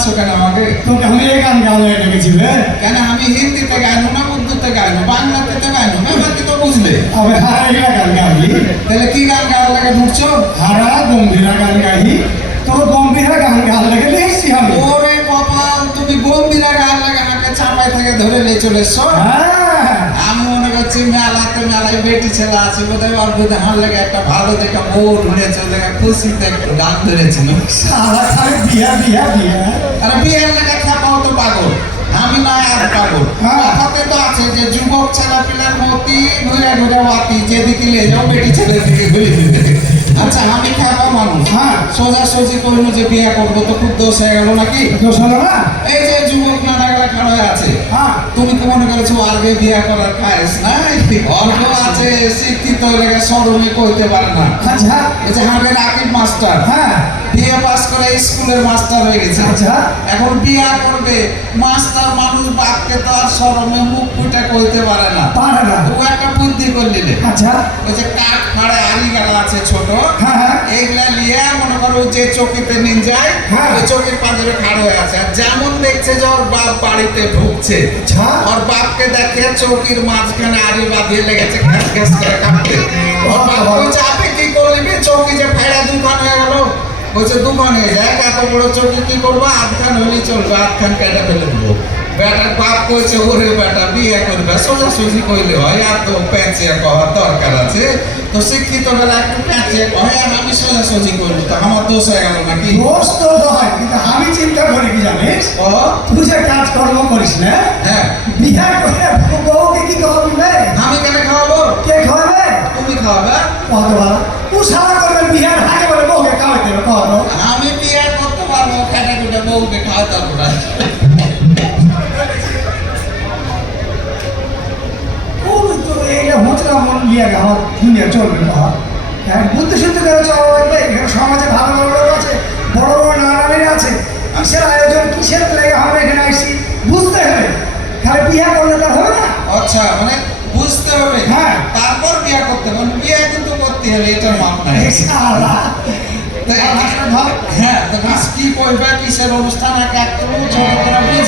মারছো কেন আমাকে? তোকে আমি এই গান গাওয়া লেগেছি রে। কেন আমি হিন্দিতে গাইনো না উর্দুতে গাইনো বাংলাতে গাইনো বাকি তো বুঝলে। আমি হারা এগুলা গান গাই। তাহলে কি গান গাওয়ার লাগে ঢুকছো? হারা গম্ভীরা গান গাই। তোর গম্ভীরা গান গাওয়ার লেগে দেখছি আমি। ওরে কপাল, তুমি গম্ভীরা গান লাগে আমাকে চাপাই থেকে ধরে নিয়ে চলে এসছো। হ্যাঁ আমি মনে করছি মেলায় বেটি ছেলে আছে বোধহয় ওর বোধ হার লেগে একটা ভালো দেখে বউ ঢুঁড়েছে দেখে খুশিতে একটু গান ধরেছিল। সারা খালি বিয়া বিয়া বিয়া। আরে বিয়ের লেগে থাকাও তো পাগল, আমি না আর পাগল। কথাতে তো আছে যে যুবক ছেলে পিলার মতি ঘুরে ঘুরে বাতি যেদিকে নিয়ে যাও বেটি ছেলের দিকে ঘুরে দিবে। আচ্ছা আমি খাবো মানুষ, হ্যাঁ সোজাসুজি করলো যে বিয়ে করবো তো খুব দোষ হয়ে গেল নাকি? দোষ হলো না? এই যে যুবক নানাগুলা খাড়া হয়ে আছে, হ্যাঁ তুমি তো মনে করেছো আগে বিয়ে করার খায়স না? অল্প আছে শিক্ষিত লেগে সরমে কইতে পারে না। আচ্ছা এই যে হাঁড়ের আকিব মাস্টার, হ্যাঁ বিয়ে পাস করে স্কুলের মাস্টার হয়ে গেছে। আচ্ছা এখন বিয়ে করবে মাস্টার মানুষ, বাপকে তো আর সরমে মুখ ফুটে কইতে পারে না। পারে না। ও একটা বুদ্ধি করলিলে, আচ্ছা ওই যে কাঠ ফাড়ে আড়ি গেলা আছে ছোট, হ্যাঁ হ্যাঁ এইগুলা নিয়ে মনে করো যে চকিতে নিন যায়, হ্যাঁ। ওই চকির পাঁজরে খাড় হয়ে আছে। আর যেমন দেখছে যে ওর বাপ বাড়িতে ঢুকছে, আচ্ছা ওর বাপকে দেখে চৌকির মাঝখানে আড়ি বাঁধিয়ে লেগেছে ঘ্যাস ঘ্যাস করে কাঁপতে। ওর বাপ বলছে আপনি কি করবি? চৌকি যে ফেরা দুখান হয়ে গেল। বলছে দুখান হয়ে যায়, এত বড় চৌকি কি করবো? আধখান হলেই চলবে, আধখান কেটে ফেলে দেবো। বেটার বাপ কইছে ওরে বেটা বিয়ে করবে সোজাসুজি কইলে হয়, আর তো প্যাঁচিয়া কওয়ার দরকার আছে। তো শিক্ষিত বেলা একটু প্যাঁচিয়া কয় আর আমি সোজাসুজি করবো, তো আমার দোষ হয়ে গেল নাকি? দোষ তো হয়, কিন্তু আমি চিন্তা করি কি জানিস, ও তুই যে কাজকর্ম করিস না, হ্যাঁ, বিয়া করে বউকে কি খাওয়াবি? আমি কেন খাওয়াবো? কে খাওয়াবে? তুমি খাওয়াবে? কতবা তুই সারা করবে বিহার হাতে বলে বউকে খাওয়াইতে হবে কত? আমি বিয়ে করতে পারবো, খেটে খুটে বউকে খাওয়াতে পারবো না। ওই তো এইটা হোঁচরা মন বিয়ে আমার দুনিয়া চলবে না। হ্যাঁ বুদ্ধি শুদ্ধি করে চলা লাগবে। এখানে সমাজে ভালো ভালো লোক আছে, বড় বড় নানারা আছে। কিসের আয়োজন কিসের লেগে আমরা এখানে আসছি বুঝতে হবে। খালি বিয়ে করলে তার হবে না। আচ্ছা মানে বুঝতে হবে, হ্যাঁ। তারপর বিয়ে করতে হবে। মানে বিয়ে কিন্তু করতে হবে, এটার মাপ নাই। শালা। হ্যাঁ, তো কি করবে, কিসের অনুষ্ঠান, এক একটু ছোট করে বুঝে